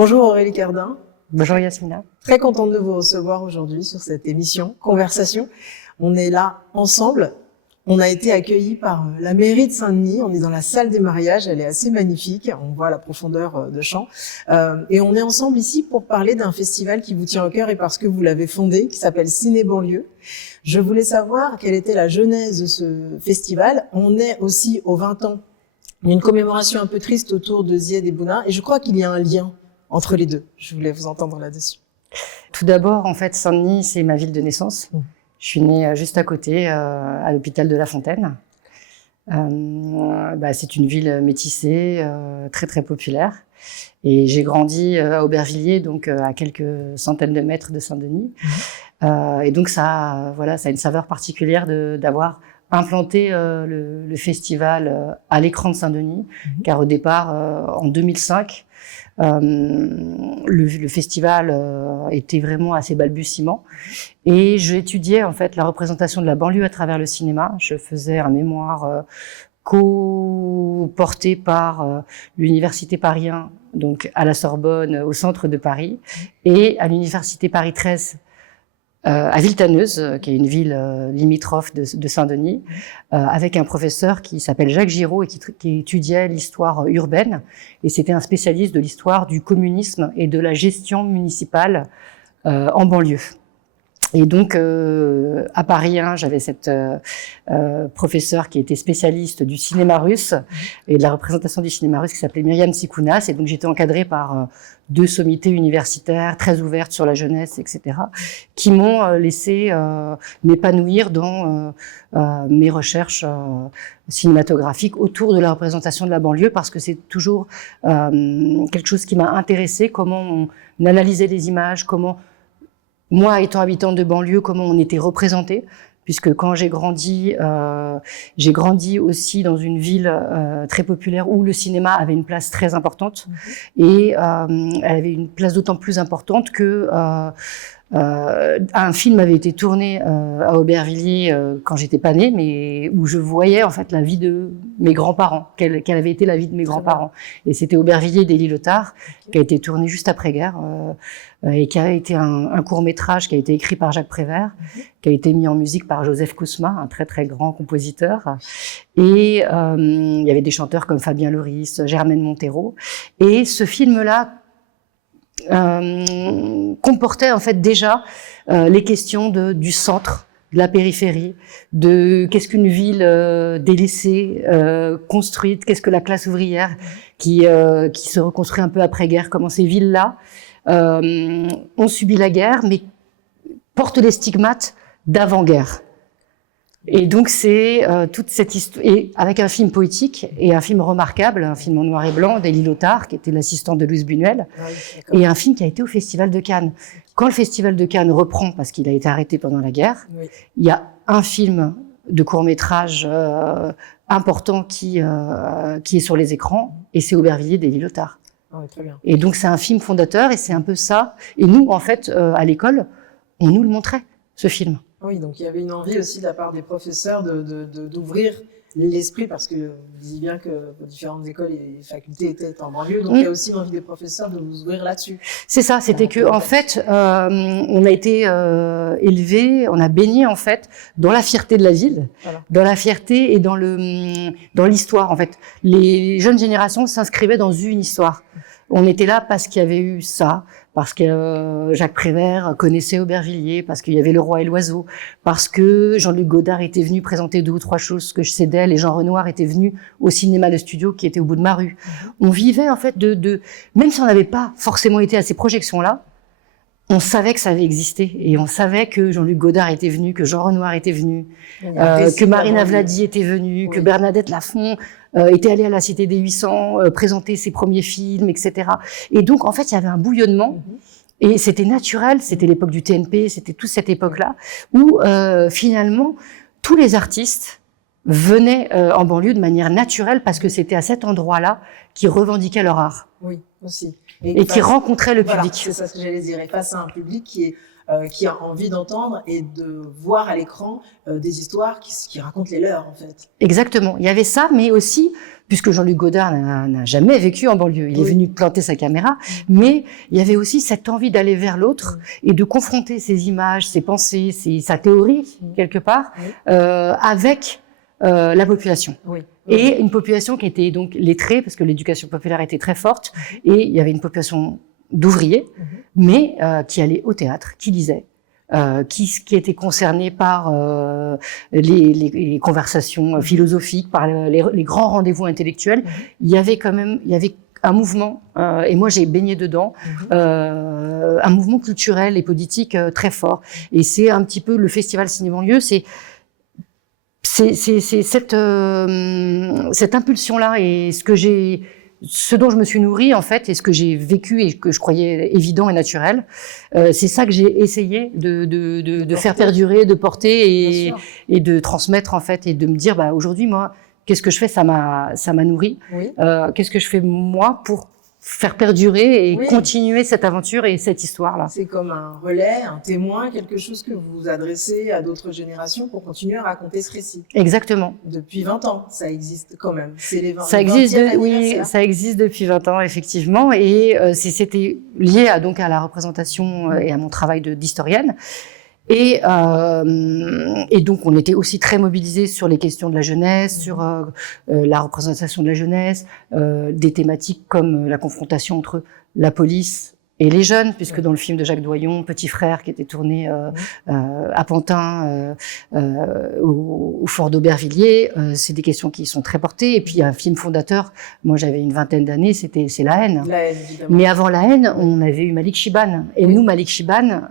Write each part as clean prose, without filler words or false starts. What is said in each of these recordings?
Bonjour Aurélie Cardin. Bonjour Yasmina. Très contente de vous recevoir aujourd'hui sur cette émission Conversation. On est là ensemble. On a été accueillis par la mairie de Saint-Denis. On est dans la salle des mariages. Elle est assez magnifique. On voit la profondeur de champ. Et on est ensemble ici pour parler d'un festival qui vous tient au cœur et parce que vous l'avez fondé, qui s'appelle Ciné Banlieue. Je voulais savoir quelle était la genèse de ce festival. On est aussi aux 20 ans d'une commémoration un peu triste autour de Zied et Bouna. Et je crois qu'il y a un lien entre les deux. Je voulais vous entendre là-dessus. Tout d'abord, en fait, Saint-Denis, c'est ma ville de naissance. Je suis née juste à côté, à l'hôpital de La Fontaine. C'est une ville métissée, très très populaire. Et j'ai grandi à Aubervilliers, donc à quelques centaines de mètres de Saint-Denis. Et donc ça a une saveur particulière d'avoir implanté le festival à l'écran de Saint-Denis, car au départ, en 2005, le festival était vraiment à ses balbutiements et j'étudiais en fait la représentation de la banlieue à travers le cinéma. Je faisais un mémoire co-porté par l'université Paris 1, donc à la Sorbonne, au centre de Paris, et à l'université Paris 13 à Villetaneuse, qui est une ville limitrophe de Saint-Denis, avec un professeur qui s'appelle Jacques Giraud et qui étudiait l'histoire urbaine. Et c'était un spécialiste de l'histoire du communisme et de la gestion municipale en banlieue. Et donc, à Paris 1, j'avais cette professeure qui était spécialiste du cinéma russe et de la représentation du cinéma russe qui s'appelait Myriam Sikounas. Et donc, j'étais encadrée par deux sommités universitaires très ouvertes sur la jeunesse, etc., qui m'ont laissé m'épanouir dans mes recherches cinématographiques autour de la représentation de la banlieue, parce que c'est toujours quelque chose qui m'a intéressée, comment on analysait les images, comment... Moi, étant habitante de banlieue, comment on était représenté, puisque quand j'ai grandi aussi dans une ville très populaire où le cinéma avait une place très importante, et elle avait une place d'autant plus importante que un film avait été tourné à Aubervilliers quand j'étais pas née, mais où je voyais en fait la vie de mes grands-parents, quelle avait été la vie de mes grands-parents. Et c'était Aubervilliers des Lillotards, qui a été tourné juste après-guerre, et qui a été un court-métrage qui a été écrit par Jacques Prévert, qui a été mis en musique par Joseph Kousma, un très très grand compositeur. Et il y avait des chanteurs comme Fabien Loris, Germaine Montero. Et ce film-là comportait en fait déjà les questions du centre, de la périphérie, de qu'est-ce qu'une ville délaissée, construite, qu'est-ce que la classe ouvrière qui se reconstruit un peu après-guerre, comment ces villes-là ont subi la guerre, mais portent les stigmates d'avant-guerre. Et donc c'est toute cette histoire, et avec un film poétique et un film remarquable, un film en noir et blanc d'Élie Lothar, qui était l'assistante de Louise Buñuel, et un film qui a été au Festival de Cannes. Quand le Festival de Cannes reprend, parce qu'il a été arrêté pendant la guerre, il y a un film de court-métrage important qui est sur les écrans, et c'est Aubervilliers d'Élie Lothar. Très bien. Et donc c'est un film fondateur, et c'est un peu ça. Et nous, en fait, à l'école, on nous le montrait, ce film. Oui, donc il y avait une envie aussi de la part des professeurs d'ouvrir l'esprit, parce que vous disiez bien que vos différentes écoles et facultés étaient en banlieue, donc il y a aussi l'envie des professeurs de vous ouvrir là-dessus. C'est ça, c'était que en fait, on a été élevés, on a baigné en fait dans la fierté de la ville, dans la fierté et dans l'histoire en fait. Les jeunes générations s'inscrivaient dans une histoire. On était là parce qu'il y avait eu ça, parce que Jacques Prévert connaissait Aubervilliers, parce qu'il y avait Le Roi et l'Oiseau, parce que Jean-Luc Godard était venu présenter 2 ou 3 choses que je sais d'elle, et Jean Renoir était venu au cinéma de studio qui était au bout de ma rue. On vivait en fait même si on n'avait pas forcément été à ces projections-là, on savait que ça avait existé, et on savait que Jean-Luc Godard était venu, que Jean Renoir était venu, que Marina Vladi était venue, que Bernadette Lafont était allée à la Cité des 800 présenter ses premiers films, etc. Et donc, en fait, il y avait un bouillonnement, et c'était naturel, c'était l'époque du TNP, c'était toute cette époque-là, où finalement, tous les artistes venaient en banlieue de manière naturelle, parce que c'était à cet endroit-là qu'ils revendiquaient leur art. Oui, aussi. Et qui rencontrait le public. C'est ça ce que j'allais dire. Et face à un public qui a envie d'entendre et de voir à l'écran des histoires qui racontent les leurs, en fait. Exactement. Il y avait ça, mais aussi, puisque Jean-Luc Godard n'a jamais vécu en banlieue, il est venu planter sa caméra, mais il y avait aussi cette envie d'aller vers l'autre et de confronter ses images, ses pensées, sa théorie, quelque part, avec la population. Et une population qui était donc lettrée, parce que l'éducation populaire était très forte, et il y avait une population d'ouvriers, mais qui allaient au théâtre, qui lisaient, qui étaient concernés par les conversations philosophiques, par les grands rendez-vous intellectuels. Il y avait un mouvement, et moi j'ai baigné dedans, un mouvement culturel et politique très fort. Et c'est un petit peu le festival Ciné-Banlieue, c'est cette impulsion-là et ce dont je me suis nourrie, en fait, et ce que j'ai vécu et que je croyais évident et naturel, c'est ça que j'ai essayé de faire perdurer, de porter et de transmettre, en fait, et de me dire, bah, aujourd'hui, moi, qu'est-ce que je fais? Ça m'a nourri. Qu'est-ce que je fais, moi, pour faire perdurer et continuer cette aventure et cette histoire-là. C'est comme un relais, un témoin, quelque chose que vous adressez à d'autres générations pour continuer à raconter ce récit. Exactement. Depuis 20 ans, ça existe quand même. C'est les 20 ça existe, oui, ça existe depuis 20 ans, effectivement. Et c'était lié à la représentation et à mon travail d'historienne. Et donc, on était aussi très mobilisés sur les questions de la jeunesse, sur la représentation de la jeunesse, des thématiques comme la confrontation entre la police et les jeunes, puisque dans le film de Jacques Doyon, Petit Frère, qui était tourné à Pantin, au fort d'Aubervilliers, c'est des questions qui sont très portées. Et puis, il y a un film fondateur, moi j'avais une vingtaine d'années, c'est La haine. La haine, évidemment. Mais avant La haine, on avait eu Malik Chiban. Et nous, Malik Chiban,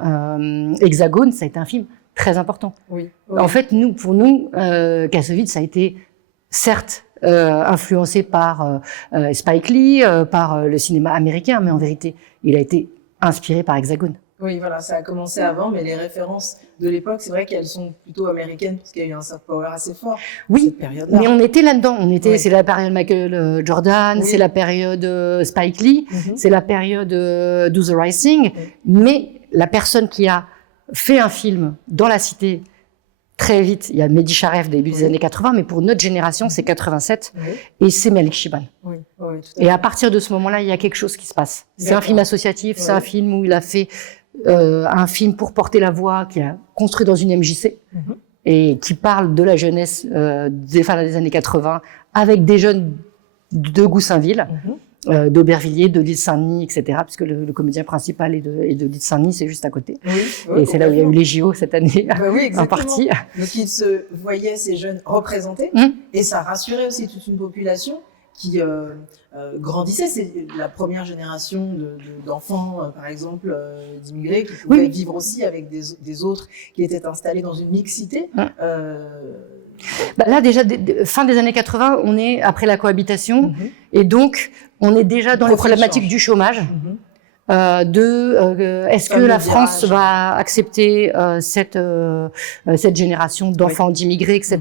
Hexagone, ça a été un film très important. En fait, pour nous, Kassovitz, ça a été, certes, influencé par Spike Lee, par le cinéma américain, mais en vérité, il a été inspiré par Hexagone. Oui, voilà, ça a commencé avant, mais les références de l'époque, c'est vrai qu'elles sont plutôt américaines, parce qu'il y a eu un soft power assez fort. Oui, cette période-là. mais on était là-dedans. C'est la période Michael Jordan, c'est la période Spike Lee, c'est la période Do the Right Thing, mais la personne qui a fait un film dans la cité, très vite, il y a Mehdi Charef début des années 80, mais pour notre génération, c'est 87, et c'est Malik Chiban. Et à partir de ce moment-là, il y a quelque chose qui se passe. C'est un film associatif, c'est un film où il a fait un film pour porter la voix, qui a construit dans une MJC, et qui parle de la jeunesse des fins des années 80, avec des jeunes de Goussainville, d'Aubervilliers, de l'île Saint-Denis, etc., puisque le comédien principal est de l'île Saint-Denis, c'est juste à côté. Et c'est là où il y a eu les JO cette année, en partie. Donc il se voyait ces jeunes représentés, et ça rassurait aussi toute une population qui grandissait. C'est la première génération d'enfants, par exemple, d'immigrés, qui pouvaient vivre aussi avec des autres qui étaient installés dans une mixité. Là, déjà, fin des années 80, on est après la cohabitation, et donc on est déjà dans les problématiques du chômage. Est-ce que la France va accepter cette génération d'enfants d'immigrés, etc.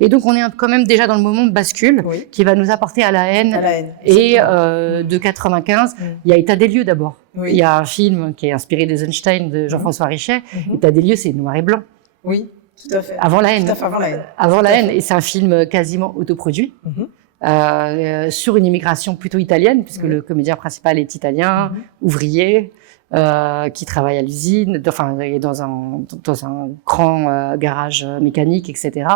Et donc on est quand même déjà dans le moment de bascule qui va nous apporter à La haine. Et de 95, il y a État des lieux d'abord. Il y a un film qui est inspiré d'Eisenstein de Jean-François Richet. État des lieux, c'est noir et blanc. Oui, tout à fait. Avant La haine. Tout à fait, avant La haine. Avant La haine, et c'est un film quasiment autoproduit. Sur une immigration plutôt italienne, puisque le comédien principal est italien, ouvrier, qui travaille à l'usine, dans un grand garage mécanique, etc.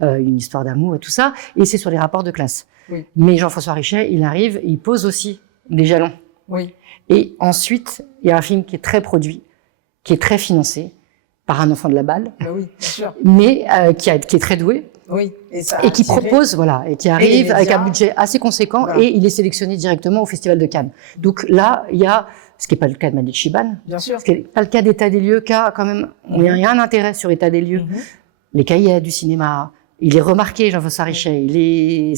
Une histoire d'amour et tout ça. Et c'est sur les rapports de classe. Mais Jean-François Richet, il arrive, il pose aussi des jalons. Et ensuite, il y a un film qui est très produit, qui est très financé par un enfant de la balle, bien sûr. Mais qui est très doué. Et qui propose, et qui arrive avec un budget assez conséquent, et il est sélectionné directement au Festival de Cannes. Donc là, il y a, ce qui n'est pas le cas de Malik Chiban, bien sûr, ce qui n'est pas le cas d'État des lieux, car quand même, il y a un intérêt sur État des lieux. Les cahiers du cinéma, il est remarqué, Jean-François Richet,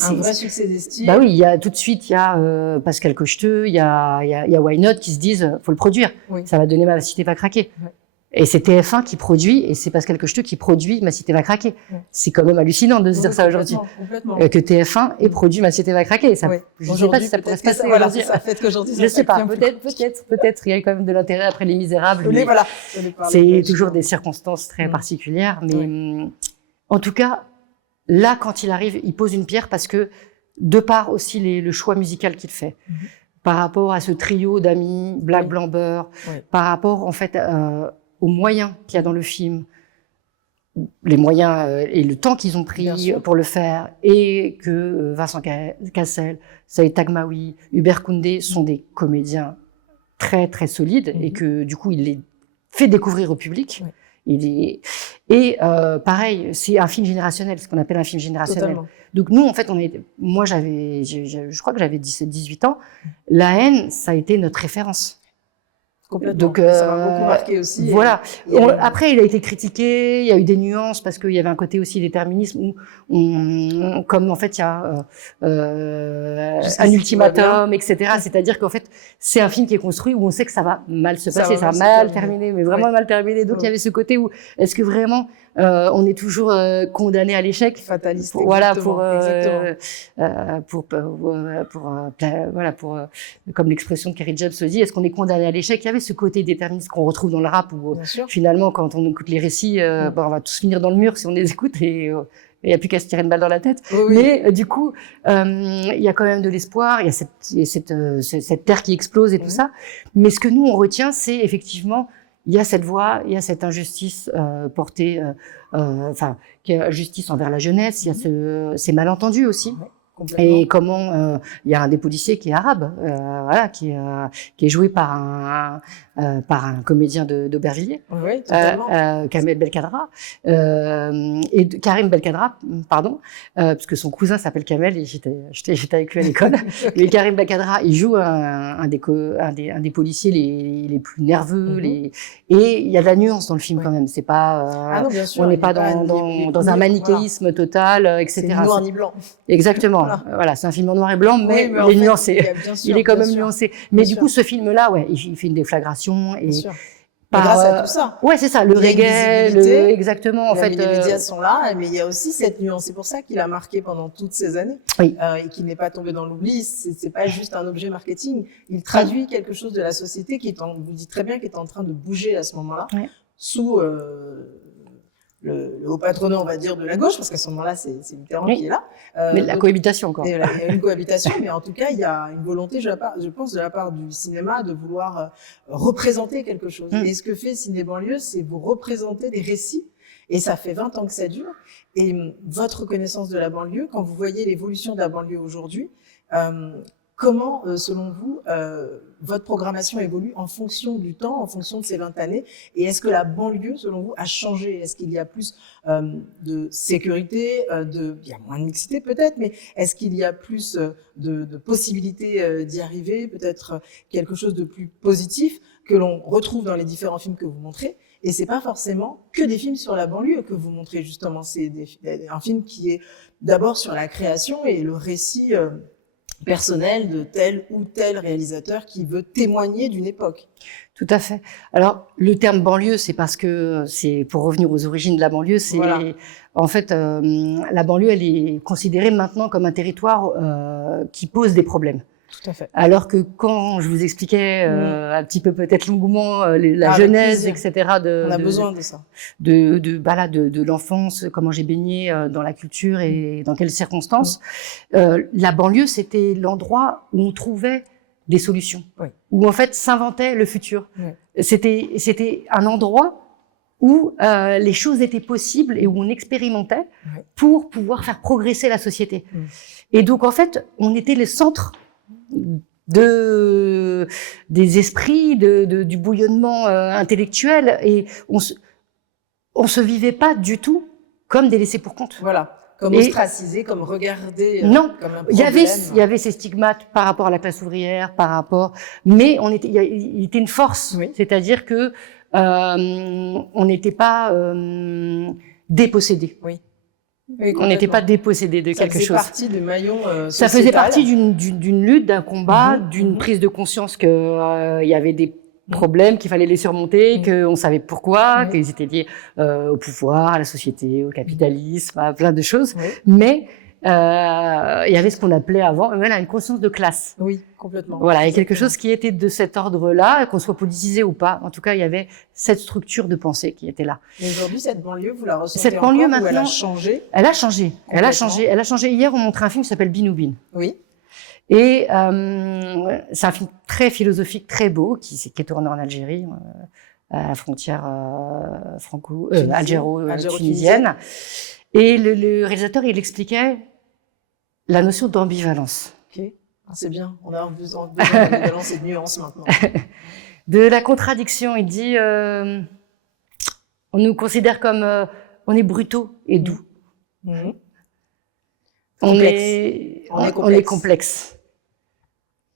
un vrai succès d'estime. Oui, il y a tout de suite, il y a Pascal Cocheteux, il y a Why Not qui se disent, faut le produire, ça va donner Ma cité va craquer. Et c'est TF1 qui produit, et c'est Pascal Quechteux qui produit Ma cité va craquer. C'est quand même hallucinant de se dire ça aujourd'hui. Que TF1 ait produit Ma cité va craquer. Ça, je ne sais pas si ça pourrait se passer aujourd'hui. Je ne sais pas, peut-être. Il y a quand même de l'intérêt après Les Misérables. Mais voilà. C'est toujours des circonstances très particulières. Mais en tout cas, là, quand il arrive, il pose une pierre parce que, de par aussi le choix musical qu'il fait, par rapport à ce trio d'amis, Black Blanc Beurre, par rapport, en fait, aux moyens qu'il y a dans le film, les moyens et le temps qu'ils ont pris pour le faire, et que Vincent Cassel, Saïd Taghmaoui, Hubert Koundé sont des comédiens très très solides et que du coup il les fait découvrir au public. Pareil, c'est un film générationnel, ce qu'on appelle un film générationnel. Totalement. Donc nous, en fait, moi je crois que j'avais 17-18 ans. La haine, ça a été notre référence. Complètement. Donc, ça m'a beaucoup marqué aussi. Voilà. Après, il a été critiqué, il y a eu des nuances parce qu'il y avait un côté aussi déterminisme où comme en fait il y a un ultimatum, etc. C'est-à-dire qu'en fait, c'est un film qui est construit où on sait que ça va mal se passer, ça va mal terminer, mais vraiment mal terminer. Donc il y avait ce côté où est-ce que vraiment on est toujours condamné à l'échec, fataliste. Voilà pour comme l'expression de Kerry James le dit, est-ce qu'on est condamné à l'échec? Il y avait ce côté déterministe qu'on retrouve dans le rap où finalement quand on écoute les récits, on va tous finir dans le mur si on les écoute et il n'y a plus qu'à se tirer une balle dans la tête. Mais du coup, il y a quand même de l'espoir, il y a cette terre qui explose et tout ça. Mais ce que nous on retient, c'est effectivement il y a cette voix, il y a cette injustice portée, justice envers la jeunesse, il y a ces malentendus aussi. Et comment il y a un des policiers qui est arabe, qui est joué par un comédien d'Aubervilliers, Kamel Belkadra, et Karim Belkadra, pardon, parce que son cousin s'appelle Kamel et j'étais avec lui à l'école. Mais Karim Belkadra, il joue un des policiers les plus nerveux, et il y a de la nuance dans le film quand même. C'est pas, on n'est pas dans un manichéisme total, etc. C'est ni noir ni blanc. Exactement. Voilà, c'est un film en noir et blanc, mais il est nuancé. Il est quand même nuancé. Mais du coup, ce film-là, il fait une déflagration et grâce à tout ça. Ouais, c'est ça, le reggae, exactement. En fait, les médias sont là, mais il y a aussi cette nuance. C'est pour ça qu'il a marqué pendant toutes ces années et qu'il n'est pas tombé dans l'oubli. C'est pas juste un objet marketing. Il traduit quelque chose de la société vous dites très bien, qui est en train de bouger à ce moment-là, sous le haut patronat, on va dire, de la gauche, parce qu'à ce moment-là, c'est Mitterrand qui est là. Mais la cohabitation, quoi. Il y a une cohabitation, mais en tout cas, il y a une volonté, je pense, de la part du cinéma de vouloir représenter quelque chose. Et ce que fait Ciné Banlieue, c'est vous représenter des récits. Et ça fait 20 ans que ça dure. Et votre connaissance de la banlieue, quand vous voyez l'évolution de la banlieue aujourd'hui, comment, selon vous, votre programmation évolue en fonction du temps, en fonction de ces 20 années? Et est-ce que la banlieue, selon vous, a changé? Est-ce qu'il y a plus de sécurité, il y a moins de mixité peut-être, mais est-ce qu'il y a plus de possibilités d'y arriver? Peut-être quelque chose de plus positif que l'on retrouve dans les différents films que vous montrez? Et c'est pas forcément que des films sur la banlieue que vous montrez, justement. C'est un film qui est d'abord sur la création et le récit personnel de tel ou tel réalisateur qui veut témoigner d'une époque. Tout à fait. Alors, le terme banlieue, c'est parce que c'est pour revenir aux origines de la banlieue, c'est en fait la banlieue, elle est considérée maintenant comme un territoire qui pose des problèmes. Tout à fait. Alors que quand je vous expliquais un petit peu peut-être longuement la genèse, etc. On a besoin de ça. De l'enfance, comment j'ai baigné dans la culture et dans quelles circonstances. La banlieue, c'était l'endroit où on trouvait des solutions, où en fait s'inventait le futur. C'était un endroit où les choses étaient possibles et où on expérimentait pour pouvoir faire progresser la société. Et donc en fait, on était le centre des esprits, du bouillonnement intellectuel, et on se vivait pas du tout comme des laissés pour compte. Voilà. Comme ostracisé, comme regardé. Non. Comme un il problème. y avait ces stigmates par rapport à la classe ouvrière, mais il était une force. C'est-à-dire que, on n'était pas, dépossédés. On n'était pas dépossédé de quelque chose. Ça faisait partie du maillon sociétal. Ça faisait partie d'une lutte, d'un combat, d'une prise de conscience que il y avait des problèmes, qu'il fallait les surmonter, Mmh. qu'on savait pourquoi, Oui. qu'ils étaient liés au pouvoir, à la société, au capitalisme, à plein de choses. Oui. Mais il y avait ce qu'on appelait avant une conscience de classe. Oui, complètement. Voilà, il y a quelque Exactement. chose qui était de cet ordre-là, qu'on soit politisé ou pas. En tout cas, il y avait cette structure de pensée qui était là. Et aujourd'hui, cette banlieue, vous la ressentez Cette banlieue, encore ou elle a maintenant, changé? Elle a changé. Elle a Complètement. changé. Elle a changé. Hier, on montrait un film qui s'appelle Binoubine. Oui. Et c'est un film très philosophique, très beau, qui est tourné en Algérie, à la frontière algéro-tunisienne. Et le réalisateur, il expliquait la notion d'ambivalence. Ok. Ah, c'est bien. On a besoin d'ambivalence et de nuances maintenant. De la contradiction. Il dit, on nous considère comme, on est brutaux et doux. Mmh. On Complexe. est complexe.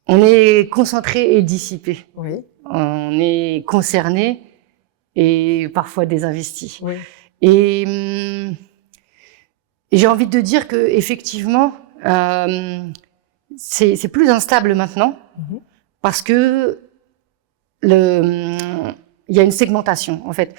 On est concentré et dissipé. Oui. On est concerné et parfois désinvesti. Oui. Et j'ai envie de dire que effectivement, c'est plus instable maintenant parce que il y a une segmentation en fait.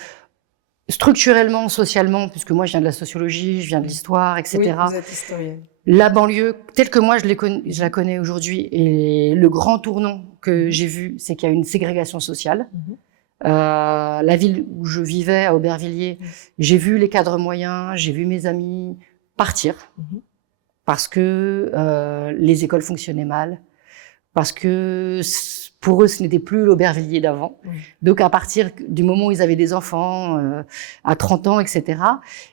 Structurellement, socialement, puisque moi je viens de la sociologie, je viens de l'histoire, etc. Oui, vous êtes historienne. La banlieue, telle que moi je la connais aujourd'hui, et le grand tournant que j'ai vu, c'est qu'il y a une ségrégation sociale. La ville où je vivais, à Aubervilliers, j'ai vu les cadres moyens, j'ai vu mes amis partir parce que les écoles fonctionnaient mal, parce que pour eux, ce n'était plus l'Aubervilliers d'avant. Donc, à partir du moment où ils avaient des enfants, à 30 ans, etc.,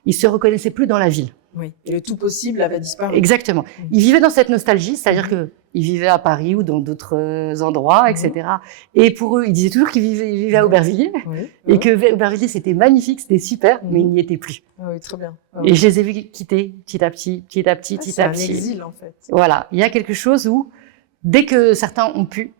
ils se reconnaissaient plus dans la ville. Oui. Et le tout possible avait disparu. Exactement. Ils vivaient dans cette nostalgie, c'est-à-dire que ils vivaient à Paris ou dans d'autres endroits, etc. Et pour eux, ils disaient toujours qu'ils vivaient à Aubervilliers et que Aubervilliers c'était magnifique, c'était super, mais ils n'y étaient plus. Oui, très bien. Et je les ai vus quitter petit à petit, petit à petit, petit à petit. C'est un exil en fait. Voilà, il y a quelque chose où dès que certains ont pu,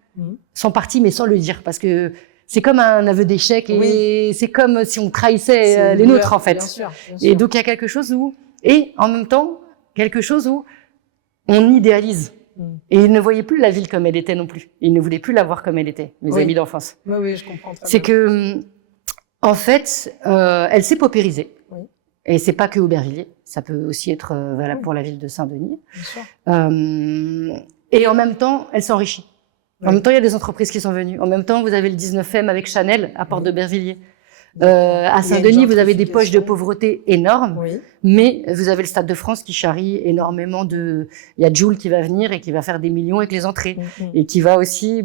sont partis, mais sans le dire, parce que c'est comme un aveu d'échec et c'est comme si on trahissait les nôtres en fait. Bien sûr, bien sûr. Et donc il y a quelque chose où, et en même temps quelque chose où on idéalise. Et ils ne voyaient plus la ville comme elle était non plus. Ils ne voulaient plus la voir comme elle était, mes amis d'enfance. Oui, je comprends très bien. C'est que, en fait, elle s'est paupérisée. Et c'est pas que Aubervilliers, ça peut aussi être valable pour la ville de Saint-Denis. Bien sûr. Et en même temps, elle s'enrichit. En même temps, il y a des entreprises qui sont venues. En même temps, vous avez le 19e avec Chanel à Porte d'Aubervilliers. À Saint-Denis, vous avez des poches de pauvreté énormes, mais vous avez le Stade de France qui charrie énormément de... Il y a Joule qui va venir et qui va faire des millions avec les entrées et qui va aussi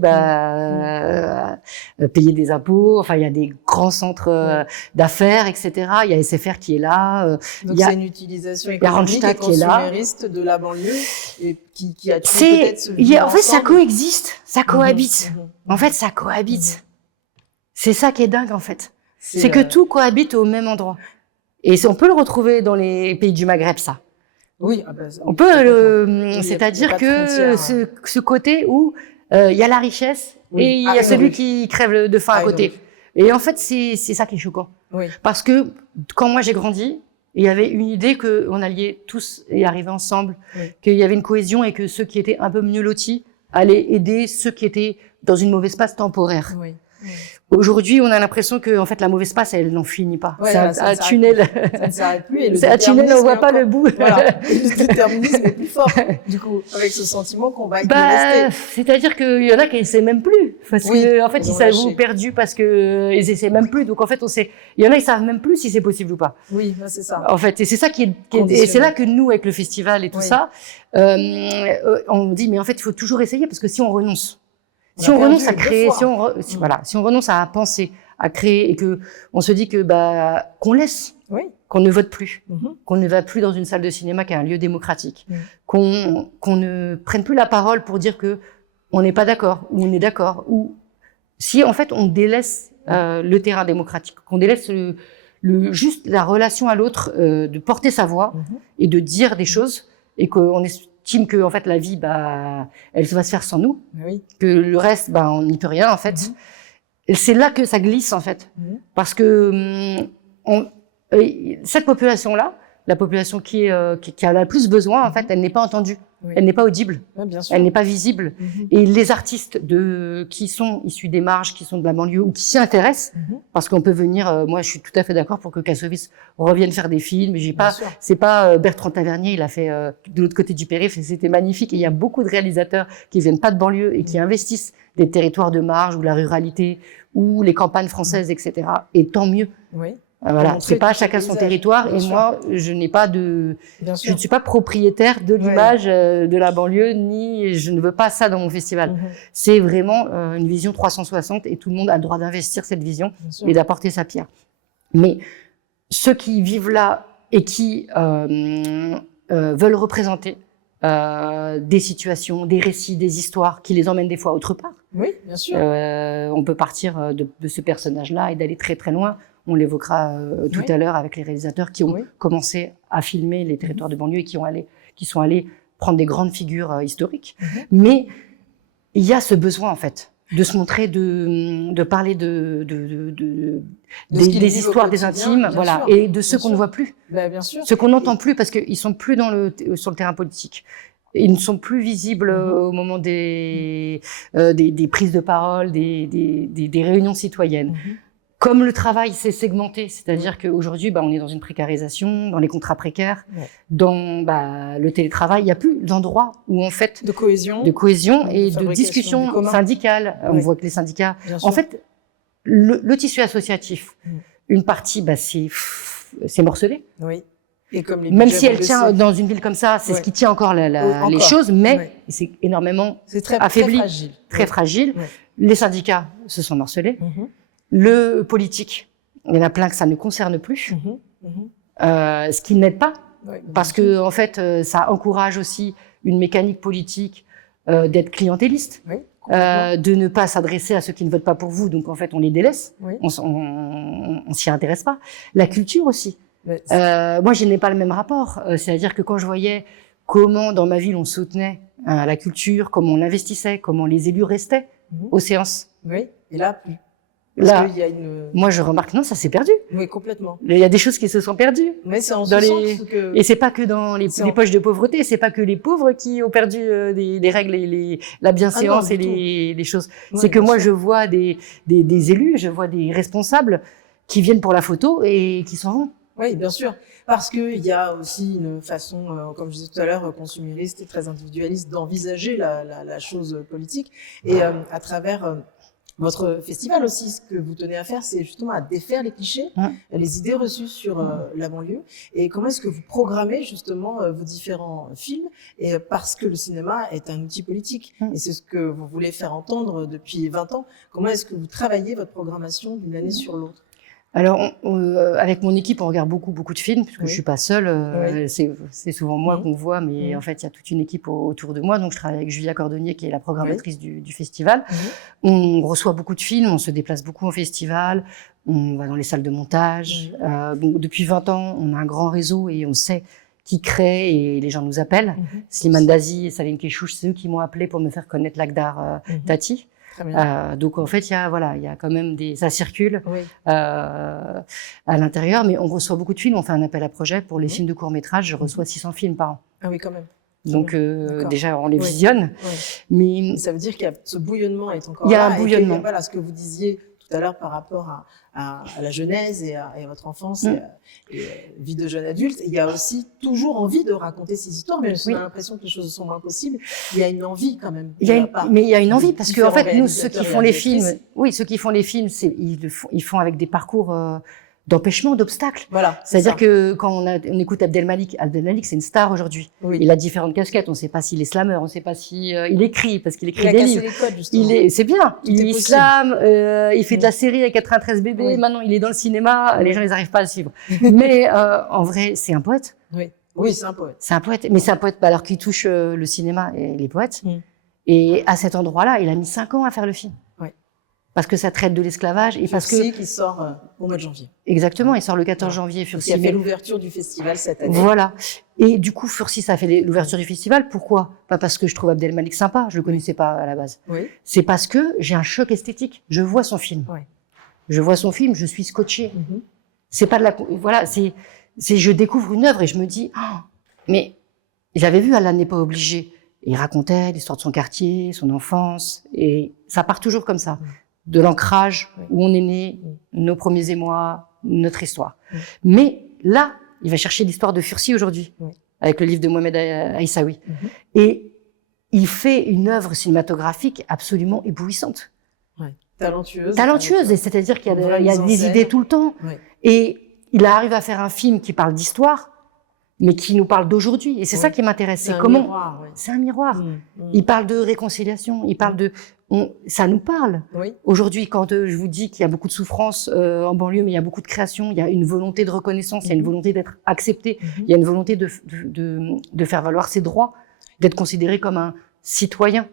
payer des impôts. Enfin, il y a des grands centres d'affaires, etc. Il y a SFR qui est là. Donc, c'est une utilisation économique et consumériste de la banlieue et qui a tué peut-être ce vivre en fait, ça ensemble. coexiste, ça cohabite. En fait, ça cohabite. C'est ça qui est dingue, en fait. C'est que tout cohabite au même endroit. Et on peut le retrouver dans les pays du Maghreb, ça. Oui. On peut, c'est-à-dire que ce côté où il y a la richesse et il y a celui qui crève de faim à côté. Et en fait, c'est ça qui est choquant. Parce que quand moi j'ai grandi, il y avait une idée qu'on alliait tous y arriver ensemble, qu'il y avait une cohésion et que ceux qui étaient un peu mieux lotis allaient aider ceux qui étaient dans une mauvaise passe temporaire. Aujourd'hui, on a l'impression que en fait la mauvaise passe, elle n'en finit pas. C'est un tunnel. Ça ne s'arrête plus. C'est un tunnel, on voit pas le bout. Voilà. Le déterminisme est plus fort, du coup, avec ce sentiment qu'on va y rester. C'est-à-dire qu'il y en a qui essaient même plus, parce que en fait ils s'avouent perdus parce que ils essaient même plus. Donc en fait, il y en a ils savent même plus si c'est possible ou pas. Oui, c'est ça. En fait, et c'est ça qui est et c'est là que nous, avec le festival et tout ça, on dit mais en fait il faut toujours essayer parce que si on renonce. Si on renonce à créer, si on renonce à penser, à créer et que on se dit que qu'on laisse, qu'on ne vote plus, qu'on ne va plus dans une salle de cinéma qui est un lieu démocratique, qu'on ne prenne plus la parole pour dire que on n'est pas d'accord ou on est d'accord, ou si en fait on délaisse le terrain démocratique, qu'on délaisse juste la relation à l'autre, de porter sa voix et de dire des choses et qu'on estime que en fait la vie elle va se faire sans nous, que le reste on n'y peut rien en fait. Et c'est là que ça glisse en fait, parce que cette population là la population qui a le plus besoin, en fait, elle n'est pas entendue. Oui. Elle n'est pas audible. Ouais, bien sûr. Elle n'est pas visible. Et les artistes qui sont issus des marges, qui sont de la banlieue ou qui s'y intéressent, parce qu'on peut venir, moi je suis tout à fait d'accord pour que Kassovitz revienne faire des films. C'est pas Bertrand Tavernier, il a fait de l'autre côté du périph' et c'était magnifique. Et il y a beaucoup de réalisateurs qui viennent pas de banlieue et qui investissent des territoires de marge ou la ruralité ou les campagnes françaises, etc. Et tant mieux. Oui. Voilà, c'est pas chacun son territoire et moi je n'ai pas je ne suis pas propriétaire de l'image de la banlieue ni je ne veux pas ça dans mon festival. C'est vraiment une vision 360 et tout le monde a le droit d'investir cette vision et d'apporter sa pierre. Mais ceux qui vivent là et qui veulent représenter des situations, des récits, des histoires qui les emmènent des fois autre part. Oui, bien sûr. On peut partir de ce personnage-là et d'aller très très loin. On l'évoquera tout à l'heure avec les réalisateurs qui ont commencé à filmer les territoires de banlieue et qui sont allés prendre des grandes figures historiques. Mais il y a ce besoin, en fait, de se montrer, de parler des histoires, des intimes, voilà, et de ceux qu'on ne voit plus. Bien sûr. Ceux qu'on n'entend plus parce qu'ils sont plus sur le terrain politique. Ils ne sont plus visibles au moment des prises de parole, des réunions citoyennes. Comme le travail s'est segmenté, c'est-à-dire qu'aujourd'hui, on est dans une précarisation, dans les contrats précaires, dans le télétravail, il n'y a plus d'endroit où en fait de cohésion et de discussion syndicale. On voit que les syndicats, en fait, le tissu associatif, une partie, c'est morcelé. Oui. Et comme même si elle tient dans une ville comme ça, c'est ce qui tient encore les choses, mais c'est énormément affaibli, très fragile. Les syndicats se sont morcelés. Le politique, il y en a plein que ça ne concerne plus, ce qui n'aide pas, parce que en fait, ça encourage aussi une mécanique politique d'être clientéliste, de ne pas s'adresser à ceux qui ne votent pas pour vous. Donc en fait, on les délaisse, on s'y intéresse pas. La culture aussi. Moi, je n'ai pas le même rapport. C'est-à-dire que quand je voyais comment dans ma ville on soutenait la culture, comment on investissait, comment les élus restaient aux séances. Oui. Et là, plus. Là, moi je remarque non, ça s'est perdu. Oui, complètement. Il y a des choses qui se sont perdues. Mais c'est en ce sens que... Et c'est pas que dans les poches de pauvreté, c'est pas que les pauvres qui ont perdu des règles et la bienséance et les choses. C'est que moi je vois des élus, je vois des responsables qui viennent pour la photo et qui s'en vont. Oui, bien sûr. Parce qu'il y a aussi une façon, comme je disais tout à l'heure, consumériste et très individualiste d'envisager la chose politique. Et à travers votre festival aussi, ce que vous tenez à faire, c'est justement à défaire les clichés, les idées reçues sur la banlieue. Et comment est-ce que vous programmez justement vos différents films? Et parce que le cinéma est un outil politique, et c'est ce que vous voulez faire entendre depuis 20 ans. Comment est-ce que vous travaillez votre programmation d'une année sur l'autre? Alors, avec mon équipe, on regarde beaucoup de films, puisque je suis pas seule. C'est souvent moi qu'on voit, mais en fait, il y a toute une équipe autour de moi. Donc, je travaille avec Julia Cordonnier, qui est la programmatrice du festival. On reçoit beaucoup de films, on se déplace beaucoup en festival, on va dans les salles de montage. Depuis 20 ans, on a un grand réseau et on sait qui crée et les gens nous appellent. Slimane Dazi et Saline Kechouch, c'est eux qui m'ont appelé pour me faire connaître l'Agdar Tati. Donc en fait, il y a quand même ça circule à l'intérieur, mais on reçoit beaucoup de films. On fait un appel à projet pour les films de court métrage. Je reçois 600 films par an. Ah oui, quand même. Donc déjà, on les visionne. Mais ça veut dire qu'il y a ce bouillonnement est encore là. Il y a un bouillonnement. Et voilà ce que vous disiez tout à l'heure par rapport à la genèse et à votre enfance et vie de jeune adulte. Il y a aussi toujours envie de raconter ces histoires, même si on a l'impression que les choses sont moins possibles. Il y a une envie quand même. Mais il y a une envie parce que en fait, nous, ceux qui font les films, ils font avec des parcours d'empêchement, d'obstacles. Voilà. C'est-à-dire que quand on écoute Abdelmalik, c'est une star aujourd'hui. Il a différentes casquettes. On ne sait pas s'il est slameur, on ne sait pas si il écrit parce qu'il écrit des livres. C'est bien. Il est slam, il fait de la série avec 93 bébés. Maintenant, il est dans le cinéma. Les gens, ils n'arrivent pas à le suivre. Mais en vrai, c'est un poète. Oui, c'est un poète. C'est un poète. Mais c'est un poète alors qu'il touche le cinéma et les poètes. Et à cet endroit-là, il a mis 5 ans à faire le film. Parce que ça traite de l'esclavage et parce que qui sort au mois de janvier. Exactement, il sort le 14 janvier. Fursi a fait l'ouverture du festival cette année. Voilà. Et du coup, Fursi, ça a fait l'ouverture du festival. Pourquoi? Pas parce que je trouve Abdelmalik sympa, je le connaissais pas à la base. C'est parce que j'ai un choc esthétique. Je vois son film. Je vois son film, je suis scotchée. C'est pas de la, voilà, je découvre une œuvre et je me dis, oh, mais j'avais vu Alan n'est pas obligé. Et il racontait l'histoire de son quartier, son enfance, et ça part toujours comme ça, de l'ancrage, où on est né, nos premiers émois, notre histoire. Mais là, il va chercher l'histoire de Fursi aujourd'hui, avec le livre de Mohamed Aïssaoui. Et il fait une œuvre cinématographique absolument éblouissante. Talentueuse, et c'est-à-dire qu'il y a des idées tout le temps. Et il arrive à faire un film qui parle d'histoire, mais qui nous parle d'aujourd'hui. Et c'est ça qui m'intéresse. C'est comment. Miroir, c'est un miroir. Il parle de réconciliation. Il parle ça nous parle. Aujourd'hui, quand je vous dis qu'il y a beaucoup de souffrance en banlieue, mais il y a beaucoup de création, il y a une volonté de reconnaissance, il y a une volonté d'être accepté, il y a une volonté de faire valoir ses droits, d'être considéré comme un citoyen,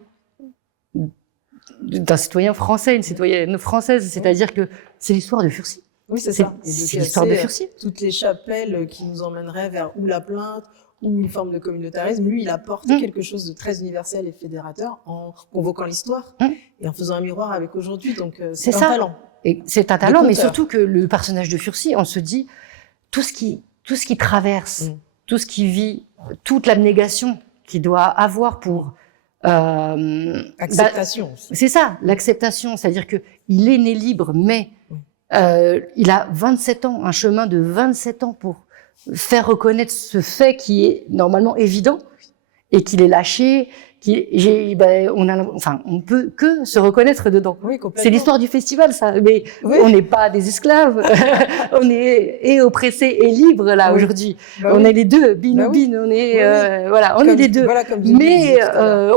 d'un citoyen français, une citoyenne française. C'est-à-dire que c'est l'histoire de Fursi. Oui, c'est ça. C'est l'histoire de Fursi. Toutes les chapelles qui nous emmèneraient vers ou la plainte ou une forme de communautarisme, lui, il apporte quelque chose de très universel et fédérateur en convoquant l'histoire et en faisant un miroir avec aujourd'hui. Donc, c'est un talent. Et c'est un talent, mais surtout que le personnage de Fursi, on se dit, tout ce qui traverse, tout ce qui vit, toute l'abnégation qu'il doit avoir pour... acceptation. C'est ça, l'acceptation. C'est-à-dire que il est né libre, mais il a 27 ans, un chemin de 27 ans pour faire reconnaître ce fait qui est normalement évident et qu'il est lâché. On peut que se reconnaître dedans. C'est l'histoire du festival, ça. Mais on n'est pas des esclaves. On est oppressés et libres là aujourd'hui. On est les deux, bin ou bin. On est voilà, on est les deux. Mais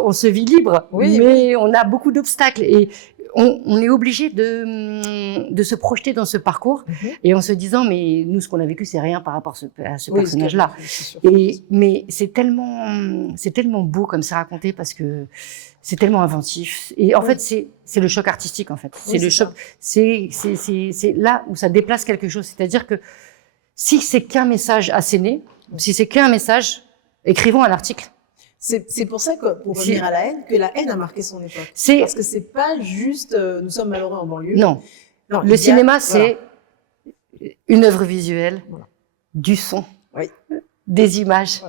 on se vit libre. Mais on a beaucoup d'obstacles et on est obligé de se projeter dans ce parcours et en se disant mais nous ce qu'on a vécu c'est rien par rapport à ce personnage-là. Mais c'est tellement beau comme c'est raconté parce que c'est tellement inventif et en fait c'est le choc artistique en fait. C'est le choc. C'est là où ça déplace quelque chose. C'est-à-dire que si c'est qu'un message asséné, si c'est qu'un message, écrivons un article. C'est pour ça que, pour revenir à la haine, que la haine a marqué son époque. Parce que c'est pas juste nous sommes malheureux en banlieue. Non. Le cinéma, c'est une œuvre visuelle, du son, des images,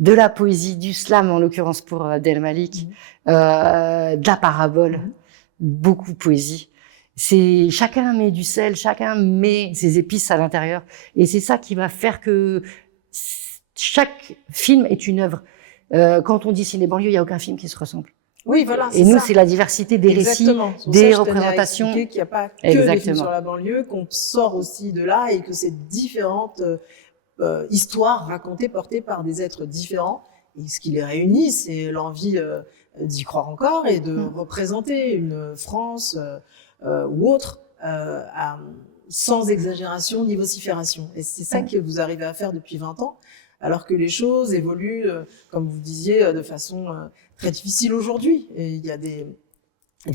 de la poésie, du slam en l'occurrence pour Abdel Malik, de la parabole, beaucoup de poésie. Chacun met du sel, chacun met ses épices à l'intérieur, et c'est ça qui va faire que chaque film est une œuvre. Quand on dit ciné banlieue, il n'y a aucun film qui se ressemble. Oui, voilà. Et nous, c'est la diversité des récits, des représentations. Qu'il n'y a pas que des films sur la banlieue, qu'on sort aussi de là et que c'est différentes histoires racontées, portées par des êtres différents. Et ce qui les réunit, c'est l'envie d'y croire encore et de représenter une France ou autre sans exagération ni vocifération. Et c'est ça que vous arrivez à faire depuis 20 ans. Alors que les choses évoluent, comme vous disiez, de façon très difficile aujourd'hui. Et il y a des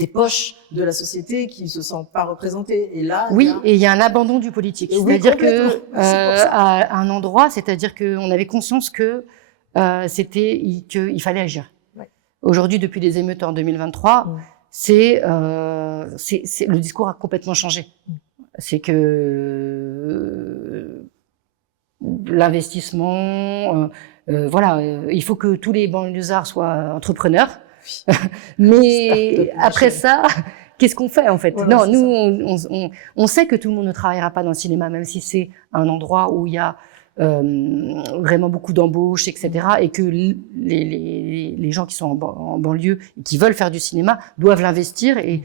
poches de la société qui ne se sentent pas représentées. Et là, et il y a un abandon du politique. C'est-à-dire que à un endroit, c'est-à-dire qu'on avait conscience que qu'il fallait agir. Aujourd'hui, depuis les émeutes en 2023, le discours a complètement changé. C'est que l'investissement, il faut que tous les banlieusards soient entrepreneurs. Mais après ça, qu'est-ce qu'on fait en fait? Non, nous, on sait que tout le monde ne travaillera pas dans le cinéma, même si c'est un endroit où il y a vraiment beaucoup d'embauches, etc. Et que les gens qui sont en banlieue et qui veulent faire du cinéma doivent l'investir. Et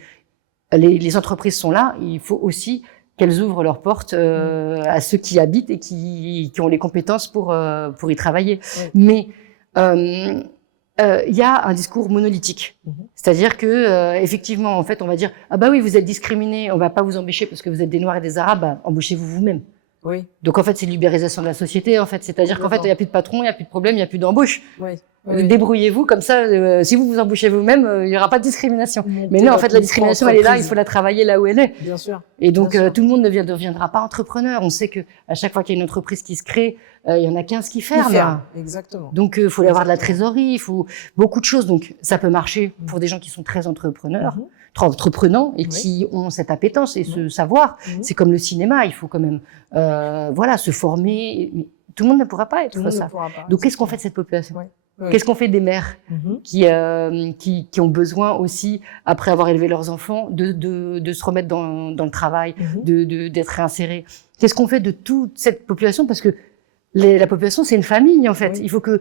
les entreprises sont là. Il faut aussi qu'elles ouvrent leurs portes à ceux qui habitent et qui ont les compétences pour y travailler. Mais il y a un discours monolithique, c'est-à-dire que effectivement, en fait, on va dire ah bah oui, vous êtes discriminés, on va pas vous embaucher parce que vous êtes des Noirs et des Arabes, bah, embauchez-vous vous-même. Donc en fait, c'est l'ubérisation de la société. En fait, c'est-à-dire qu'en fait, il y a plus de patron, il y a plus de problème, il y a plus d'embauche. Débrouillez-vous comme ça. Si vous vous embauchez vous-même, il y aura pas de discrimination. Mais non, en fait, la discrimination, elle est là. Il faut la travailler là où elle est. Bien sûr. Et donc, tout le monde ne deviendra pas entrepreneur. On sait que à chaque fois qu'il y a une entreprise qui se crée, il y en a 15 qui ferment. Exactement. Donc, faut avoir de la trésorerie, il faut beaucoup de choses. Donc, ça peut marcher pour des gens qui sont très entrepreneurs, trop entreprenants et Oui. qui ont cette appétence et ce savoir. C'est comme le cinéma, il faut quand même se former. Mais tout le monde ne pourra pas Tout le être monde ça. ne pourra pas. Donc qu'est-ce qu'on fait de cette population? Oui. Oui. Qu'est-ce qu'on fait des mères qui ont besoin aussi, après avoir élevé leurs enfants, de se remettre dans le travail, d'être réinsérées? Qu'est-ce qu'on fait de toute cette population? Parce que la population, c'est une famille, en fait. Oui. Il faut que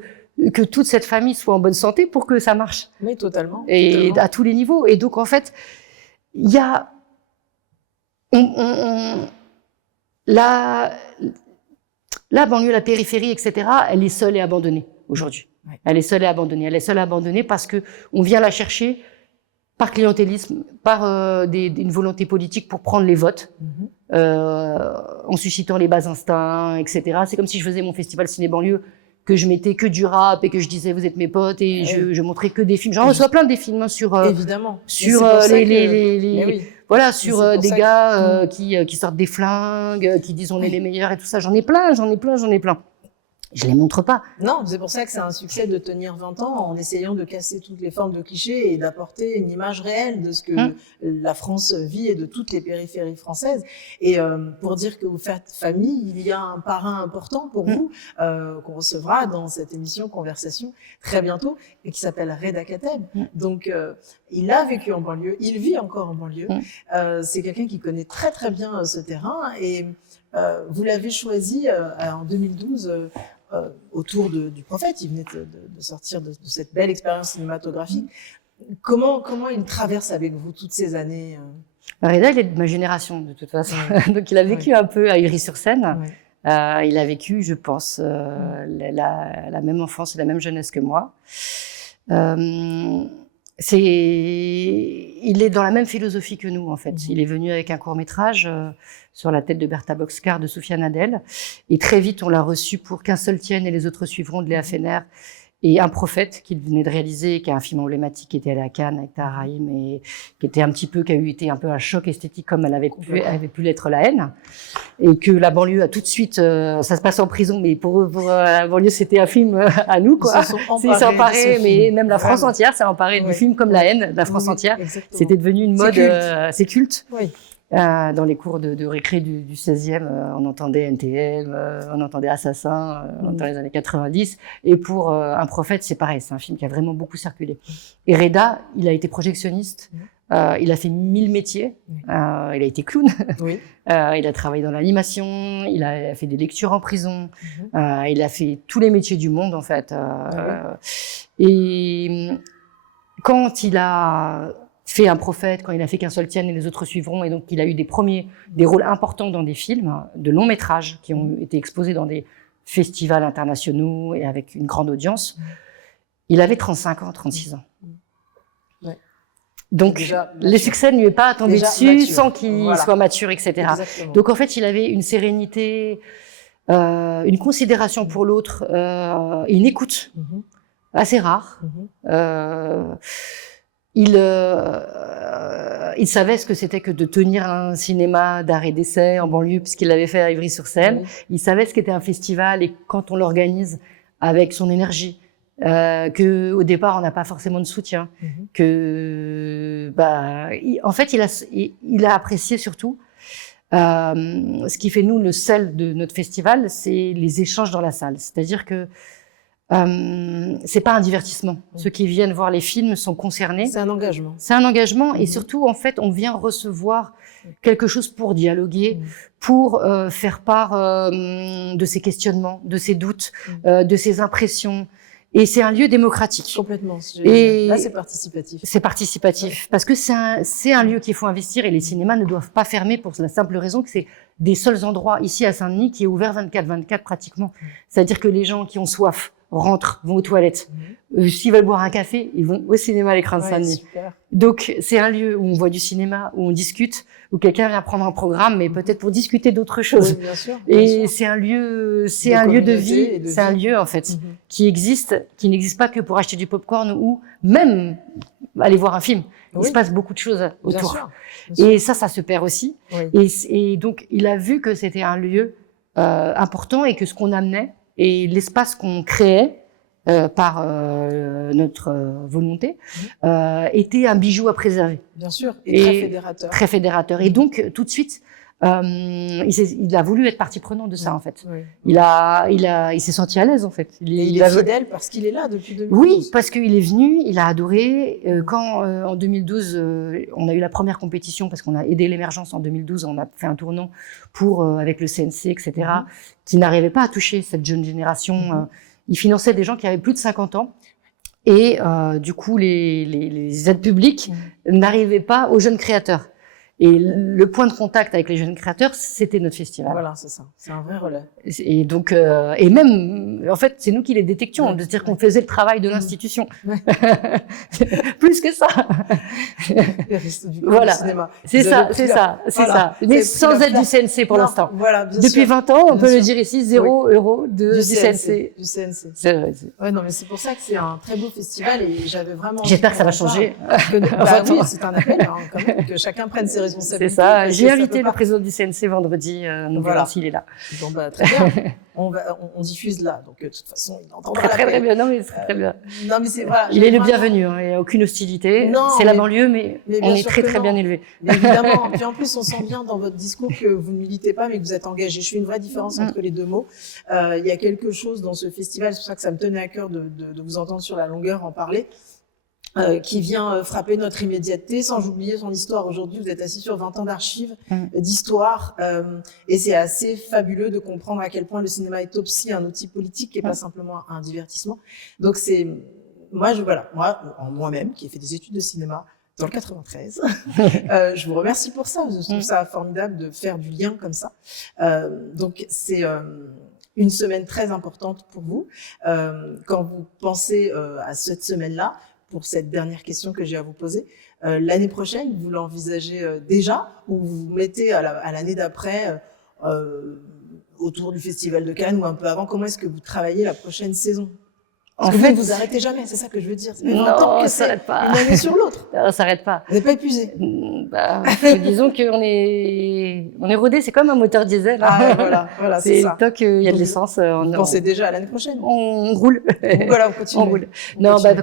toute cette famille soit en bonne santé pour que ça marche. Oui, totalement. Et totalement. à tous les niveaux. Et donc, en fait, il y a... La banlieue, la périphérie, etc., elle est seule et abandonnée aujourd'hui. Ouais. Elle est seule et abandonnée. Elle est seule et abandonnée parce que on vient la chercher par clientélisme, par une volonté politique pour prendre les votes, en suscitant les bas instincts, etc. C'est comme si je faisais mon festival ciné-banlieue, que je mettais que du rap et que je disais vous êtes mes potes et je montrais que des films. J'en reçois plein des films sur évidemment sur voilà, sur des gars qui sortent des flingues, qui disent on est les meilleurs et tout ça. J'en ai plein. Je les montre pas. Non, c'est pour ça que c'est un succès de tenir 20 ans en essayant de casser toutes les formes de clichés et d'apporter une image réelle de ce que la France vit et de toutes les périphéries françaises. Et pour dire que vous faites famille, il y a un parrain important pour vous qu'on recevra dans cette émission Conversation très bientôt et qui s'appelle Reda Kateb. Donc, il a vécu en banlieue, il vit encore en banlieue. C'est quelqu'un qui connaît très très bien ce terrain et vous l'avez choisi en 2012 autour du Prophète. Il venait de sortir de cette belle expérience cinématographique. Comment il traverse avec vous toutes ces années Reda, il est de ma génération de toute façon. Donc il a vécu un peu à Ivry-sur-Seine. Il a vécu, je pense, la même enfance et la même jeunesse que moi. Il est dans la même philosophie que nous, en fait. Il est venu avec un court-métrage sur la tête de Bertha Boxcar de Soufiane Adel. Et très vite, on l'a reçu pour Qu'un seul tienne et les autres suivront de Léa Fener. Et Un prophète qu'il venait de réaliser, qui est un film emblématique, qui était allé à Cannes avec Tahar Rahim et qui a eu été un peu un choc esthétique comme elle avait pu l'être La haine. Et que la banlieue a tout de suite, ça se passe en prison, mais pour la banlieue, c'était un film à nous, quoi. Ils s'est emparé, mais même la France entière s'est emparée du film comme La haine, la France entière. C'était devenu une mode, c'est culte. Dans les cours de récré du 16e, on entendait NTM, on entendait Assassin, dans les années 90. Et pour Un prophète, c'est pareil, c'est un film qui a vraiment beaucoup circulé. Et Reda, il a été projectionniste, il a fait 1000 métiers, il a été clown, il a travaillé dans l'animation, il a fait des lectures en prison, il a fait tous les métiers du monde, en fait. Et quand il a fait Un prophète, quand il a fait Qu'un seul tienne et les autres suivront, et donc il a eu des rôles importants dans des films, de longs métrages qui ont été exposés dans des festivals internationaux et avec une grande audience. Il avait 35 ans, 36 ans. Donc, le succès ne lui est pas tombé dessus sans qu'il soit mature, etc. Exactement. Donc, en fait, il avait une sérénité, une considération pour l'autre, et une écoute assez rare. Il savait ce que c'était que de tenir un cinéma d'art et d'essai en banlieue, puisqu'il l'avait fait à Ivry-sur-Seine. Il savait ce qu'était un festival et quand on l'organise avec son énergie, que au départ on n'a pas forcément de soutien, en fait il a apprécié surtout ce qui fait nous le sel de notre festival, c'est les échanges dans la salle. C'est-à-dire que c'est pas un divertissement. Ceux qui viennent voir les films sont concernés. C'est un engagement. C'est un engagement et surtout, en fait, on vient recevoir quelque chose pour dialoguer, pour faire part de ses questionnements, de ses doutes, de ses impressions. Et c'est un lieu démocratique. Complètement. Et là, c'est participatif. C'est participatif. Parce que c'est un lieu qu'il faut investir et les cinémas ne doivent pas fermer pour la simple raison que c'est des seuls endroits ici à Saint-Denis qui est ouvert 24/24 pratiquement. C'est-à-dire que les gens qui ont soif rentrent, vont aux toilettes. S'ils veulent boire un café, ils vont au cinéma à l'écran de Saint-Denis. Donc, c'est un lieu où on voit du cinéma, où on discute, où quelqu'un vient prendre un programme, mais peut-être pour discuter d'autres choses. Bien sûr, et c'est un lieu de vie, c'est un lieu, en fait, qui existe, qui n'existe pas que pour acheter du popcorn ou même aller voir un film. Il se passe beaucoup de choses autour. Bien sûr. Et ça se perd aussi. Et donc, il a vu que c'était un lieu important et que ce qu'on amenait et l'espace qu'on créait par notre volonté, était un bijou à préserver. Bien sûr, et très fédérateur. Très fédérateur. Et donc, tout de suite, il a voulu être partie prenante de ça, en fait. Oui. Il s'est senti à l'aise, en fait. Il est fidèle parce qu'il est là depuis 2012. Oui, parce qu'il est venu, il a adoré. Quand, en 2012, on a eu la première compétition, parce qu'on a aidé l'émergence en 2012, on a fait un tournant pour, avec le CNC, etc., qui n'arrivait pas à toucher cette jeune génération. Il finançait des gens qui avaient plus de 50 ans. Et du coup, les aides publiques n'arrivaient pas aux jeunes créateurs. Et le point de contact avec les jeunes créateurs, c'était notre festival. Voilà, c'est ça. C'est un vrai relais. Et donc, et même, en fait, c'est nous qui les détections, c'est-à-dire qu'on faisait le travail de l'institution. Plus que ça. Voilà. C'est ça. Mais sans aide du CNC pour l'instant. Voilà, depuis 20 ans, on peut le dire ici, 0 € du CNC. Du CNC. Ouais, non, mais c'est pour ça que c'est un très beau festival et j'avais vraiment. J'espère que ça va changer. Oui, c'est un appel, hein, quand même, que chacun prenne ses responsabilités. C'est ça. J'ai invité le président du CNC vendredi, donc voilà, s'il est là. Bon, bah, très bien. On diffuse là, donc de toute façon, il entendra. Très bien. Non, mais c'est très bien. Non, mais c'est voilà. Il est le bienvenu. Hein, il n'y a aucune hostilité. C'est la banlieue, mais on est très bien élevé. Évidemment. Puis en plus, on sent bien dans votre discours que vous ne militez pas, mais que vous êtes engagé. Je fais une vraie différence entre les deux mots. Il y a quelque chose dans ce festival, c'est pour ça que ça me tenait à cœur de vous entendre sur la longueur en parler. Qui vient frapper notre immédiateté, sans oublier son histoire. Aujourd'hui, vous êtes assis sur 20 ans d'archives, d'histoire, et c'est assez fabuleux de comprendre à quel point le cinéma est aussi un outil politique et pas simplement un divertissement. Donc c'est, moi-même, qui ai fait des études de cinéma dans le 93, je vous remercie pour ça. Je trouve ça formidable de faire du lien comme ça. Donc c'est une semaine très importante pour vous. Quand vous pensez à cette semaine-là, pour cette dernière question que j'ai à vous poser. L'année prochaine, vous l'envisagez déjà ou vous vous mettez à l'année d'après autour du Festival de Cannes ou un peu avant? Comment est-ce que vous travaillez la prochaine saison? En fait, vous arrêtez jamais, c'est ça que je veux dire. Non, on s'arrête pas. Une année sur l'autre. On s'arrête pas. Vous n'êtes pas épuisé? Disons qu'on est rodé, c'est comme un moteur diesel. Voilà, c'est ça. Tant qu'il y a de l'essence. Vous pensez déjà à l'année prochaine? On roule. Voilà, on continue. On roule.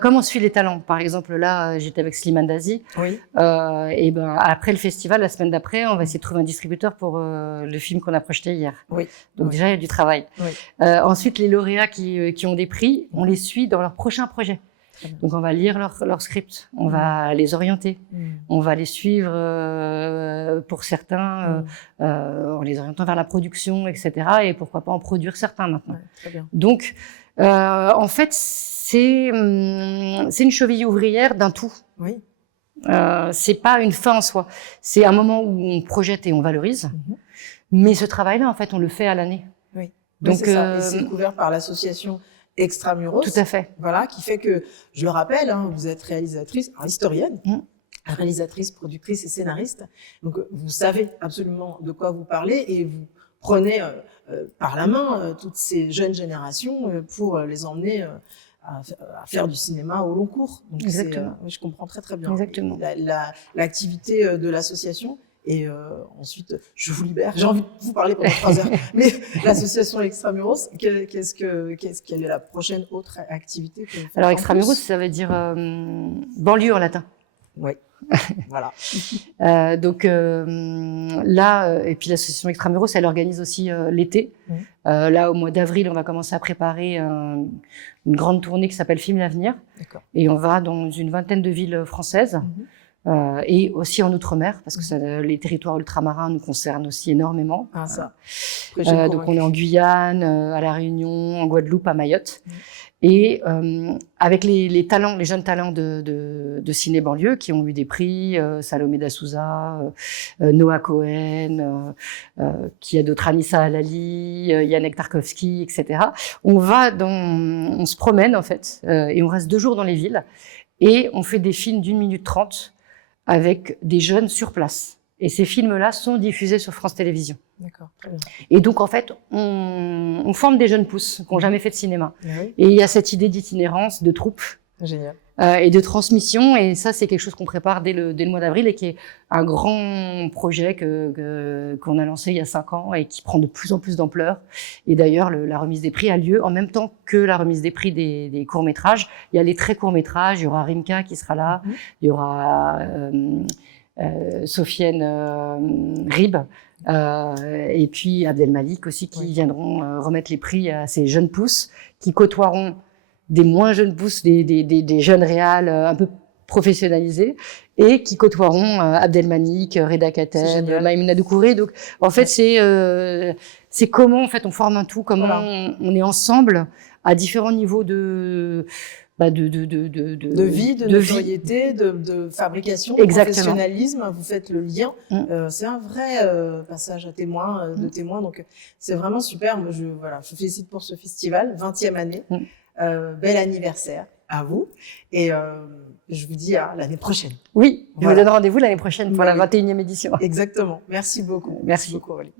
Comme on suit les talents. Par exemple, là, j'étais avec Slimane Dazi. Oui. Et après le festival, la semaine d'après, on va essayer de trouver un distributeur pour le film qu'on a projeté hier. Oui. Donc déjà, il y a du travail. Oui. Ensuite, les lauréats qui ont des prix, on les suit dans leur prochain projet. Donc on va lire leur script, on va les orienter, on va les suivre pour certains en les orientant vers la production, etc. Et pourquoi pas en produire certains maintenant. Ouais, très bien. Donc en fait c'est une cheville ouvrière d'un tout. Oui. C'est pas une fin en soi, c'est un moment où on projette et on valorise. Mais ce travail-là en fait on le fait à l'année. Oui. Donc c'est ça. Et c'est couvert par l'association Extramuros. Tout à fait. Voilà, qui fait que, je le rappelle, vous êtes réalisatrice, historienne, réalisatrice, productrice et scénariste. Donc, vous savez absolument de quoi vous parlez et vous prenez par la main toutes ces jeunes générations pour les emmener à faire du cinéma au long cours. Donc, exactement. Je comprends très bien. Exactement. L'activité de l'association. Et ensuite, je vous libère. J'ai envie de vous parler pendant 3 heures. Mais l'association Extramuros, quelle est la prochaine autre activité que vous faites? Alors, Extramuros, ça veut dire banlieue en latin. Oui. Voilà. Donc là, et puis l'association Extramuros, elle organise aussi l'été. Là, au mois d'avril, on va commencer à préparer une grande tournée qui s'appelle Film l'Avenir. D'accord. Et on va dans une vingtaine de villes françaises. Et aussi en Outre-mer, parce que les territoires ultramarins nous concernent aussi énormément. Donc on est en Guyane, à La Réunion, en Guadeloupe, à Mayotte. Et avec les jeunes talents de ciné banlieue qui ont eu des prix, Salomé da Souza, Noah Cohen, qui a d'autres, Anissa Halali, Yannick Tarkovsky, etc. On se promène en fait, et on reste 2 jours dans les villes, et on fait des films d'1 minute 30 avec des jeunes sur place. Et ces films-là sont diffusés sur France Télévisions. D'accord, très bien. Et donc, en fait, on forme des jeunes pousses qui n'ont jamais fait de cinéma. Oui. Et il y a cette idée d'itinérance, de troupe. Génial. et de transmission. Et ça, c'est quelque chose qu'on prépare dès le mois d'avril et qui est un grand projet qu'on a lancé il y a 5 ans et qui prend de plus en plus d'ampleur. Et d'ailleurs, la remise des prix a lieu en même temps que la remise des prix des courts-métrages. Il y a les très courts-métrages, il y aura Rimka qui sera là, il y aura Sofiane Rib, et puis Abdelmalik aussi, qui viendront remettre les prix à ces jeunes pousses qui côtoieront des moins jeunes pousses, des jeunes réals un peu professionnalisés, et qui côtoieront Abdelmalik, Reda Kateb, Maïmouna Doucouré. Donc, en fait, c'est comment, en fait, on forme un tout, comment on est ensemble à différents niveaux de vie, de notoriété, de fabrication, de professionnalisme. Vous faites le lien. C'est un vrai passage à témoin, de témoins. Donc, c'est vraiment super. Je félicite pour ce festival, 20e année. Bel anniversaire à vous. Et je vous dis à l'année prochaine. Oui, je vous donne rendez-vous l'année prochaine pour la 21e édition. Exactement. Merci beaucoup. Merci beaucoup, Aurélie.